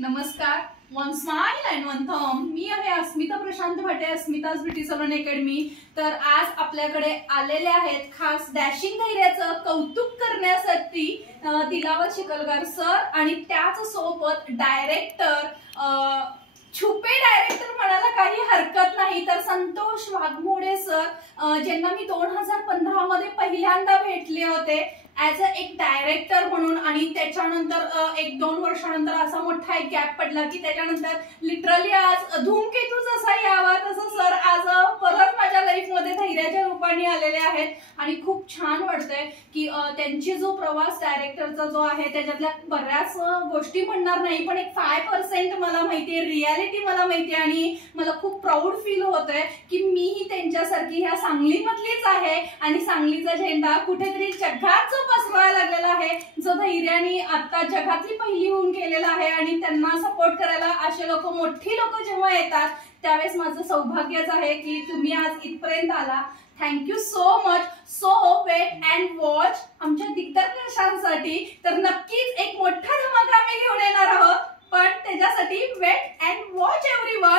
नमस्कार. One smile and one thumb. मी आहे Asmita Prashant Bhate, Asmita's beauty salon academy. तर आज आपल्याकडे आलेले आहेत खास डॅशिंग धैर्याचं कौतुक करण्यासाठी दिलावर चिखलकर सर आणि त्याच सोबत डायरेक्टर, छुपे डायरेक्टर म्हणायला काही हरकत नाही, तर संतोष वाघमोडे सर, ज्यांना मी 2015 मध्ये पहिल्यांदा भेटले होते ऍज एक डायरेक्टर म्हणून. आणि त्याच्यानंतर 1-2 वर्षानंतर असा मोठा एक गॅप पडला की त्याच्यानंतर लिटरली आज धूमकेतू जसा यावा तसं सर आज परत माझ्या लाईफ मध्ये धैर्याच्या रूपाने आलेले आहेत. आणि खूप छान वाटतंय की त्यांची जो प्रवास डायरेक्टरचा जो आहे त्याच्यातल्या बऱ्याच गोष्टी म्हणणार नाही, पण एक 5% मला माहितीये, रियालिटी मला माहितीये. आणि मला खूप प्राऊड फील होतंय की मीही त्यांच्यासारखी ह्या सांगलीमधलीच आहे आणि सांगलीचा झेंडा कुठेतरी जगात जो पसरवायला लागलेला आहे, जो धैर्याने आता जगातली पहिली होऊन केलेला आहे. आणि त्यांना सपोर्ट करायला असे लोक, मोठी लोक जेव्हा येतात त्यावेळेस माझं सौभाग्यच आहे की तुम्ही आज इथपर्यंत आला. Thank you so much. So wait and watch आमच्या दिग्दर्शकांसाठी. तर नक्कीच एक मोठा धमाका आम्ही घेऊन येणार आहोत, पण त्याच्यासाठी वेट अँड वॉच एव्हरीवन.